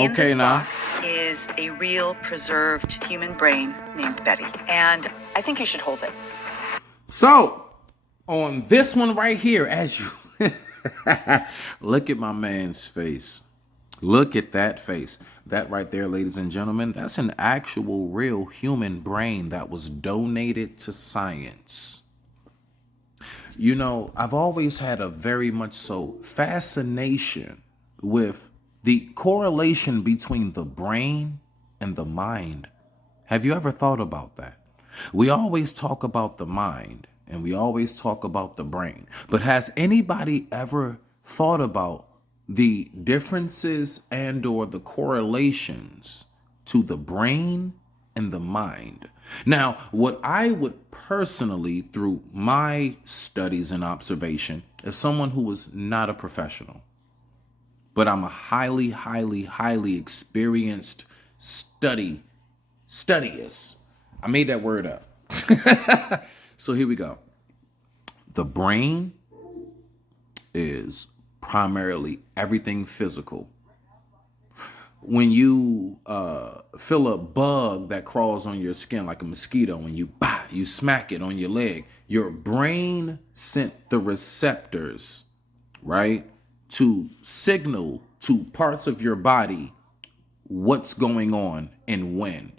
In Okay, this now. box is a real preserved human brain named Betty, and I think you should hold it. So, on this one right here, as you look at my man's face, look at that face. That right there, ladies and gentlemen, that's an actual real human brain that was donated to science. You know, I've always had a very much so fascination with the correlation between the brain and the mind. Have you ever thought about that? We always talk about the mind and we always talk about the brain, but has anybody ever thought about the differences and or the correlations to the brain and the mind? Now, what I would personally, through my studies and observation, as someone who was not a professional, but I'm a highly experienced studious. I made that word up. So here we go. The brain is primarily everything physical. When you feel a bug that crawls on your skin like a mosquito, and you smack it on your leg, your brain sent the receptors, right, to signal to parts of your body what's going on and when.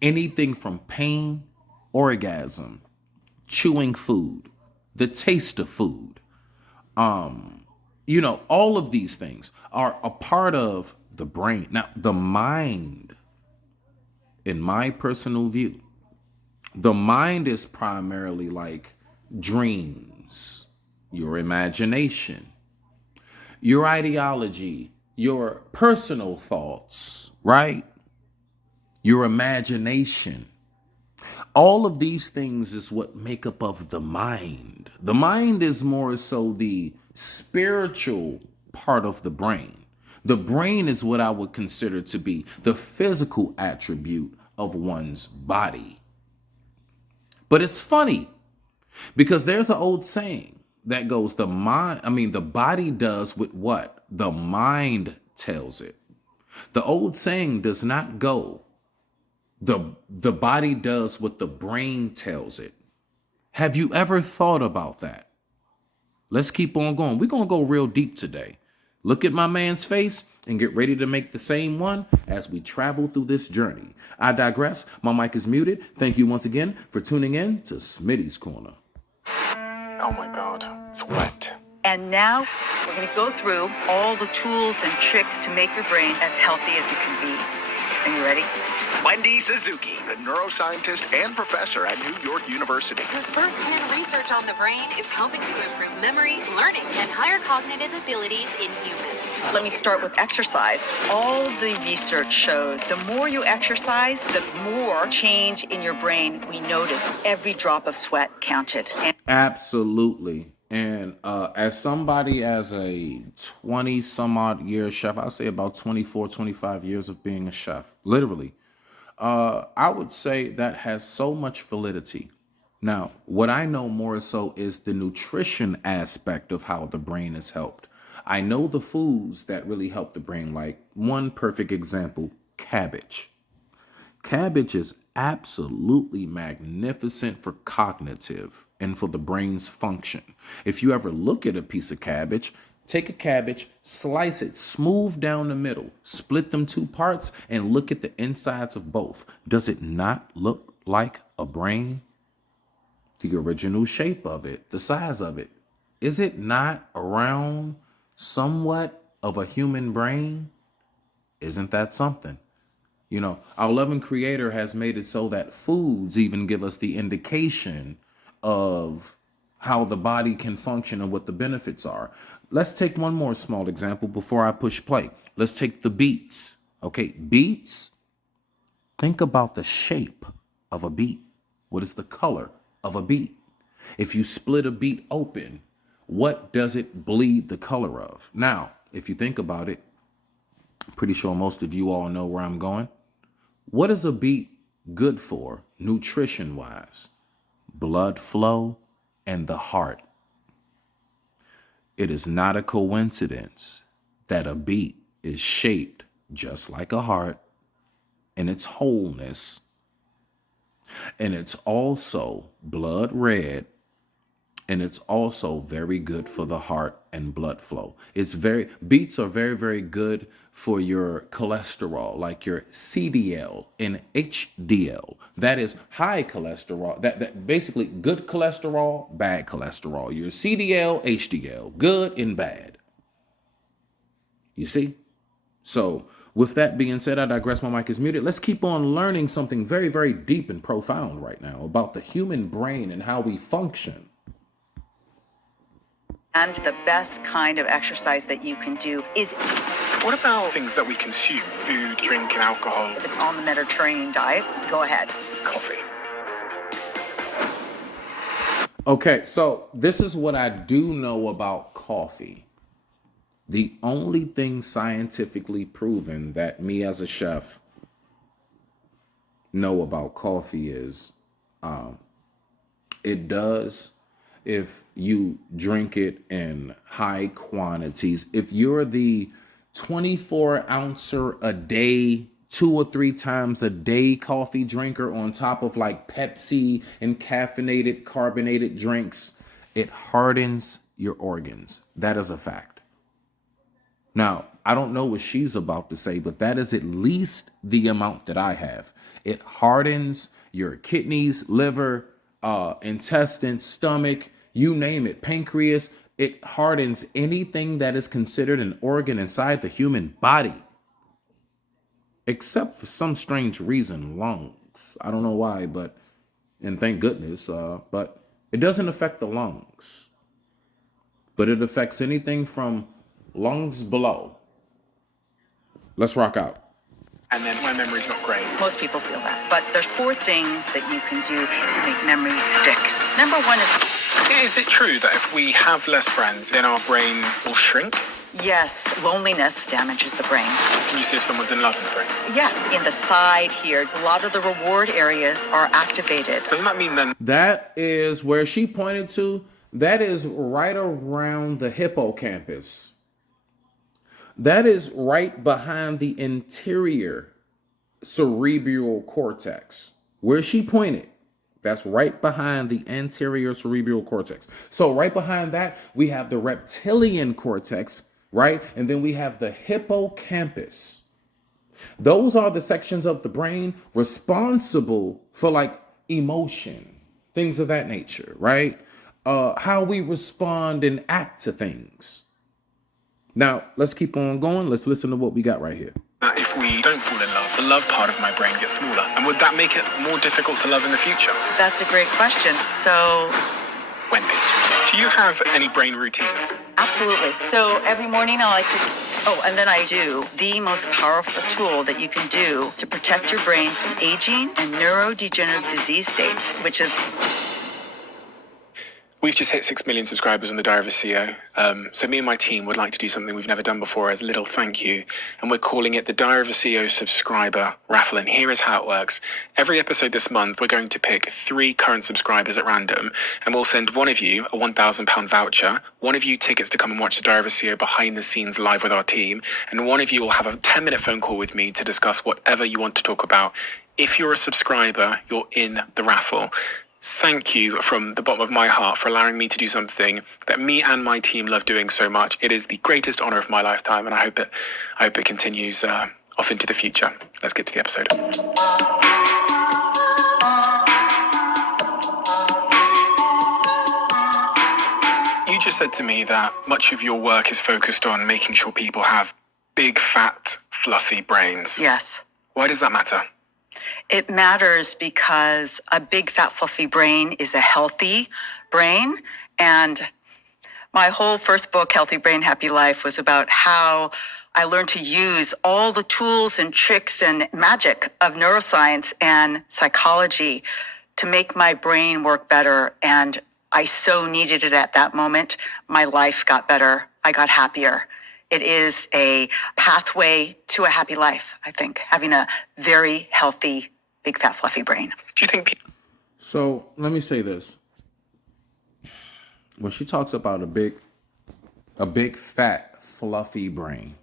Anything from pain, orgasm, chewing food, the taste of food, all of these things are a part of the brain. Now, the mind, in my personal view, the mind is primarily like dreams, your imagination, your ideology, your personal thoughts, right? Your imagination. All of these things is what make up of the mind. The mind is more so the spiritual part of the brain. The brain is what I would consider to be the physical attribute of one's body. But it's funny because there's an old saying that goes, the body does with what the mind tells it. The old saying does not go, the body does what the brain tells it. Have you ever thought about that? Let's keep on going. We're going to go real deep today. Look at my man's face and get ready to make the same one as we travel through this journey. I digress. My mic is muted. Thank you once again for tuning in to Smitty's Corner. Oh my God, it's wet. And now we're going to go through all the tools and tricks to make your brain as healthy as it can be. Are you ready? Wendy Suzuki, the neuroscientist and professor at New York University, whose first-hand research on the brain is helping to improve memory, learning, and higher cognitive abilities in humans. Let me start with exercise. All the research shows the more you exercise, the more change in your brain we noted. Every drop of sweat counted. Absolutely. And as a 20 some odd year chef, I'll say about 24, 25 years of being a chef, literally, I would say that has so much validity. Now, what I know more so is the nutrition aspect of how the brain is helped. I know the foods that really help the brain, like one perfect example, cabbage. Cabbage is absolutely magnificent for cognitive and for the brain's function. If you ever look at a piece of cabbage, take a cabbage, slice it smooth down the middle, split them two parts, and look at the insides of both. Does it not look like a brain? The original shape of it, the size of it. Is it not around somewhat of a human brain? Isn't that something? You know, our loving creator has made it so that foods even give us the indication of how the body can function and what the benefits are. Let's take one more small example before I push play. Let's take the beets. Okay, beets. Think about the shape of a beet. What is the color of a beet? If you split a beet open, what does it bleed the color of? Now, if you think about it, I'm pretty sure most of you all know where I'm going. What is a beet good for, nutrition-wise? Blood flow and the heart. It is not a coincidence that a beet is shaped just like a heart, in its wholeness. And it's also blood red, and it's also very good for the heart and blood flow. Beets are very, very good for your cholesterol, like your CDL and HDL. That is high cholesterol. That basically good cholesterol, bad cholesterol. Your CDL, HDL, good and bad. You see? So with that being said, I digress. My mic is muted. Let's keep on learning something very, very deep and profound right now about the human brain and how we function. And the best kind of exercise that you can do is What about things that we consume? Food, drink, and alcohol, if it's on the Mediterranean diet, go ahead. coffee. Okay, so this is what I do know about coffee. The only thing scientifically proven that me as a chef know about coffee is it does, if you drink it in high quantities. If you're the 24-ouncer a day, 2 or 3 times a day coffee drinker on top of like Pepsi and caffeinated carbonated drinks, it hardens your organs. That is a fact. Now, I don't know what she's about to say, but that is at least the amount that I have. It hardens your kidneys, liver, intestines, stomach, you name it, pancreas. It hardens anything that is considered an organ inside the human body, except for some strange reason, lungs. I don't know why, and thank goodness, but it doesn't affect the lungs, but it affects anything from lungs below. Let's rock out. And then my memory's not great. Most people feel that. But there's 4 things that you can do to make memories stick. Number 1 is Is it true that if we have less friends, then our brain will shrink? yes, loneliness damages the brain. Can you see if someone's in love in the brain? Yes, in the side here, a lot of the reward areas are activated. Doesn't that mean then That is where she pointed to. That is right around the hippocampus. That is right behind the interior cerebral cortex. Where she pointed, that's right behind the anterior cerebral cortex. So right behind that, we have the reptilian cortex, right? And then we have the hippocampus. Those are the sections of the brain responsible for like emotion, things of that nature, right? How we respond and act to things. Now, let's keep on going. Let's listen to what we got right here. if we don't fall in love, the love part of my brain gets smaller? And would that make it more difficult to love in the future? That's a great question. So, Wendy, do you have any brain routines? absolutely. So every morning I like to, and then I do the most powerful tool that you can do to protect your brain from aging and neurodegenerative disease states, which is We've just hit 6 million subscribers on the Diary of a CEO. So me and my team would like to do something we've never done before as a little thank you. And we're calling it the Diary of a CEO subscriber raffle. And here is how it works. Every episode this month, we're going to pick 3 current subscribers at random. And we'll send one of you a £1,000 voucher, one of you tickets to come and watch the Diary of a CEO behind the scenes live with our team. And one of you will have a 10-minute phone call with me to discuss whatever you want to talk about. If you're a subscriber, you're in the raffle. Thank you from the bottom of my heart for allowing me to do something that me and my team love doing so much. It is the greatest honor of my lifetime, and I hope it continues off into the future. Let's get to the episode. You just said to me that much of your work is focused on making sure people have big, fat, fluffy brains. yes. Why does that matter? It matters because a big, fat, fluffy brain is a healthy brain. And my whole first book, Healthy Brain, Happy Life, was about how I learned to use all the tools and tricks and magic of neuroscience and psychology to make my brain work better. And I so needed it at that moment. My life got better. I got happier. It is a pathway to a happy life, I think, having a very healthy, big, fat, fluffy brain. Do you think So let me say this. When she talks about a big, fat, fluffy brain,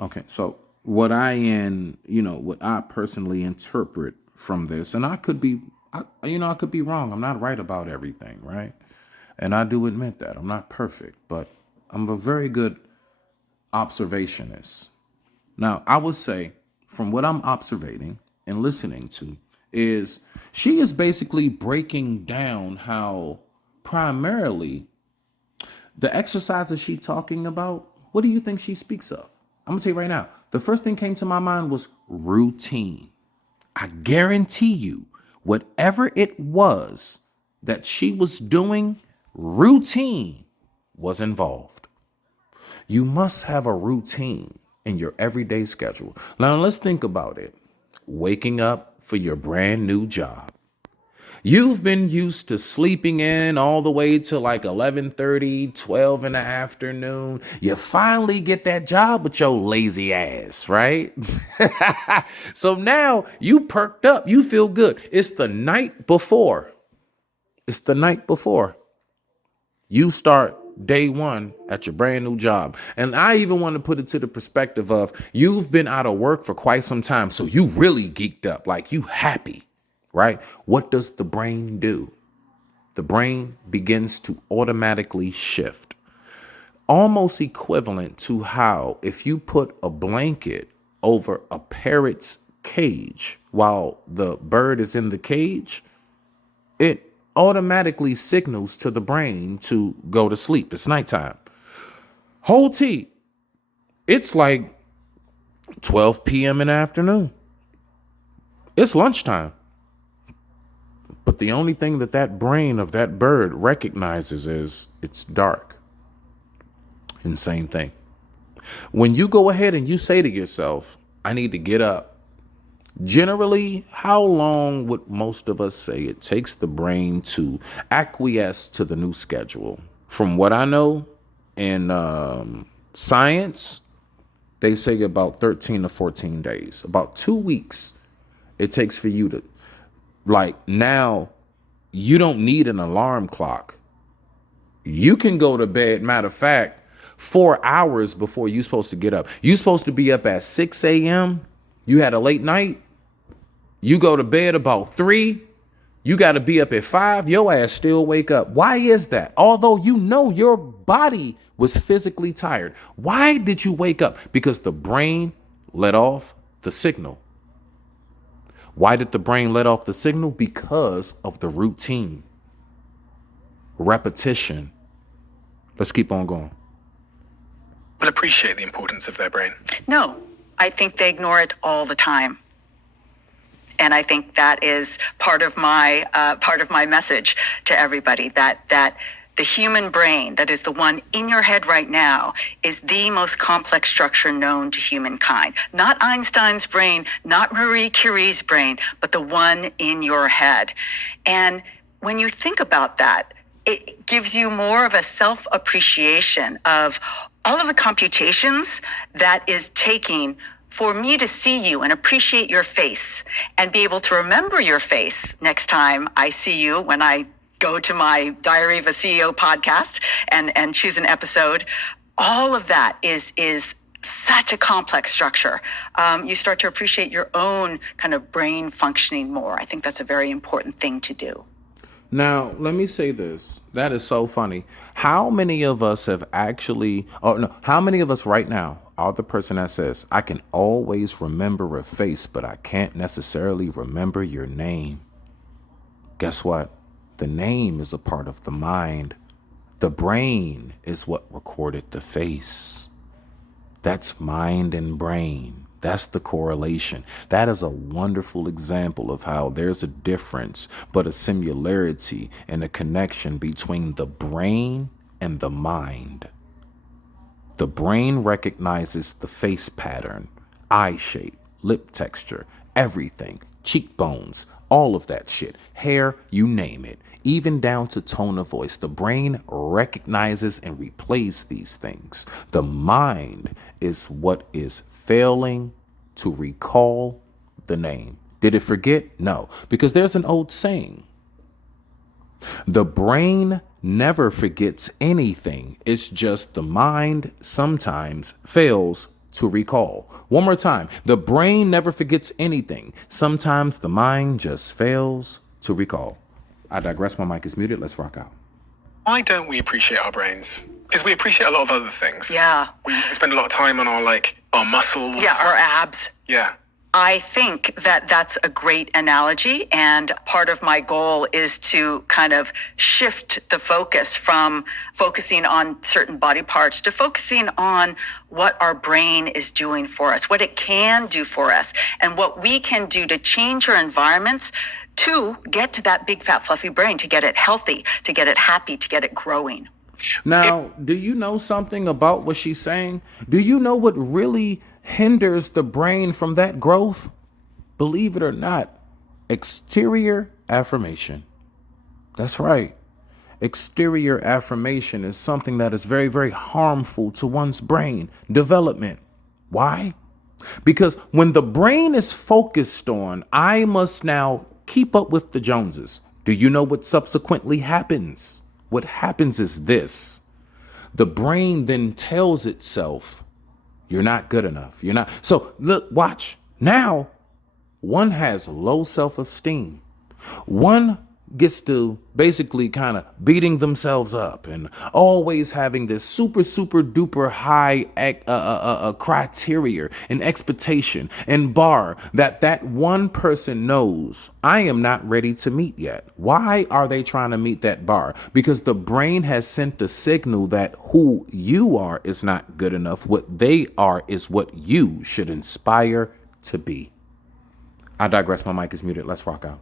Okay, so what I personally interpret from this, and I could be wrong. I'm not right about everything, right? And I do admit that I'm not perfect, but I'm a very good observationist. Now, I would say, from what I'm observating and listening to, is she is basically breaking down how primarily the exercises she talking about. What do you think she speaks of? I'm gonna tell you right now. The first thing came to my mind was routine. I guarantee you, whatever it was that she was doing, routine was involved. You must have a routine in your everyday schedule. Now, let's think about it. Waking up for your brand new job. You've been used to sleeping in all the way to like 11:30, 12 in the afternoon. You finally get that job with your lazy ass, right? So now you perked up. You feel good. It's the night before. It's the night before. You start day one at your brand new job. And I even want to put it to the perspective of you've been out of work for quite some time. So you really geeked up, like you happy, right? What does the brain do? The brain begins to automatically shift, almost equivalent to how if you put a blanket over a parrot's cage while the bird is in the cage, it automatically signals to the brain to go to sleep. It's nighttime. Whole tea. It's like 12 p.m. in the afternoon. It's lunchtime. But the only thing that brain of that bird recognizes is it's dark. And same thing. When you go ahead and you say to yourself, I need to get up. Generally, how long would most of us say it takes the brain to acquiesce to the new schedule? From what I know in science, they say about 13 to 14 days, about 2 weeks it takes for you to, like, now you don't need an alarm clock. You can go to bed, matter of fact, 4 hours before you're supposed to get up. You're supposed to be up at 6 a.m. You had a late night. You go to bed about 3. You got to be up at 5. Your ass still wake up. Why is that? Although you know your body was physically tired. Why did you wake up? Because the brain let off the signal. Why did the brain let off the signal? Because of the routine. Repetition. Let's keep on going. Will appreciate the importance of their brain. No, I think they ignore it all the time. And I think that is part of my message to everybody, that the human brain, that is the one in your head right now, is the most complex structure known to humankind. Not Einstein's brain, not Marie Curie's brain, but the one in your head. And when you think about that, it gives you more of a self-appreciation of all of the computations that is taking for me to see you and appreciate your face and be able to remember your face next time I see you when I go to my Diary of a CEO podcast and choose an episode. All of that is such a complex structure. You start to appreciate your own kind of brain functioning more. I think that's a very important thing to do. Now, let me say this. That is so funny. How many of us have actually, how many of us right now are the person that says, I can always remember a face, but I can't necessarily remember your name? Guess what? The name is a part of the mind. The brain is what recorded the face. That's mind and brain. That's the correlation. That is a wonderful example of how there's a difference, but a similarity and a connection between the brain and the mind. The brain recognizes the face pattern, eye shape, lip texture, everything, cheekbones, all of that shit, hair, you name it, even down to tone of voice. The brain recognizes and replays these things. The mind is what is failing to recall the name. Did it forget? No, because there's an old saying. The brain never forgets anything. It's just the mind sometimes fails to recall. One more time. The brain never forgets anything. Sometimes the mind just fails to recall. I digress. My mic is muted. Let's rock out. Why don't we appreciate our brains? Because we appreciate a lot of other things. Yeah. We spend a lot of time on our muscles. Yeah, our abs. Yeah. I think that that's a great analogy. And part of my goal is to kind of shift the focus from focusing on certain body parts to focusing on what our brain is doing for us, what it can do for us, and what we can do to change our environments to get to that big, fat, fluffy brain, to get it healthy, to get it happy, to get it growing. Now, do you know something about what she's saying? Do you know what really hinders the brain from that growth? Believe it or not, exterior affirmation. That's right. Exterior affirmation is something that is very, very harmful to one's brain development. Why? Because when the brain is focused on, I must now keep up with the Joneses. Do you know what subsequently happens? What happens is this. The brain then tells itself, you're not good enough. You're not. So look, watch. Now, one has low self-esteem. One gets to basically kind of beating themselves up and always having this super duper high criteria and expectation and bar that one person knows I am not ready to meet yet. Why are they trying to meet that bar? Because the brain has sent a signal that who you are is not good enough. What they are is what you should inspire to be. I digress. My mic is muted. Let's rock out.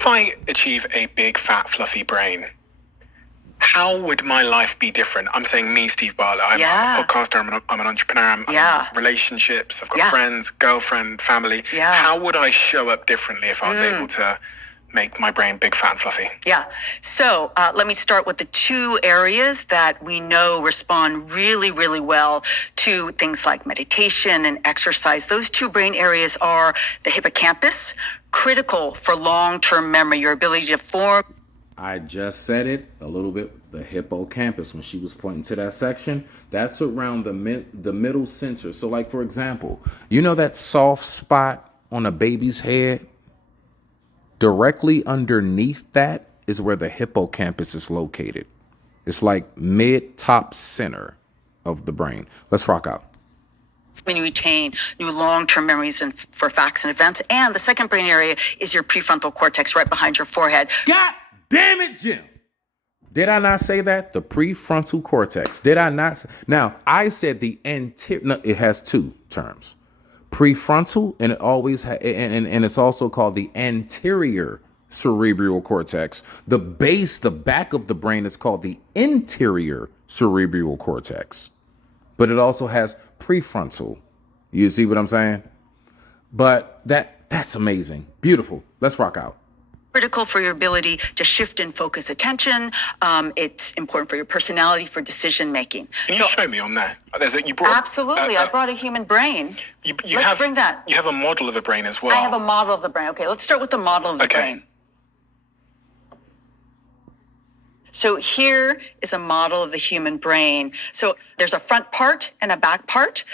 If I achieve a big, fat, fluffy brain, how would my life be different? I'm saying me, Steve Bartlett. I'm a podcaster. I'm an entrepreneur. I'm in relationships. I've got friends, girlfriend, family. Yeah. How would I show up differently if I was able to make my brain big, fat, and fluffy? Yeah. So let me start with the two areas that we know respond really, really well to things like meditation and exercise. Those two brain areas are the hippocampus, critical for long-term memory, your ability to form. I just said it a little bit. The hippocampus, when she was pointing to that section, that's around the middle center. So like, for example, you know that soft spot on a baby's head? Directly underneath that is where the hippocampus is located. It's like mid-top center of the brain. Let's rock out. When you retain new long-term memories and for facts and events. And the second brain area is your prefrontal cortex right behind your forehead. God damn it, Jim. Did I not say that? The prefrontal cortex. Did I not say? Now, I said the anterior. No, it has two terms. Prefrontal, and it always and it's also called the anterior cerebral cortex. The base, the back of the brain is called the interior cerebral cortex. But it also has prefrontal. You see what I'm saying? But that's amazing. Beautiful. Let's rock out. Critical for your ability to shift and focus attention. It's important for your personality, for decision making. Can you show me on there? You brought absolutely. I brought a human brain. Let's bring that. You have a model of a brain as well. I have a model of the brain. Okay, let's start with the model of the brain. So here is a model of the human brain. So there's a front part and a back part.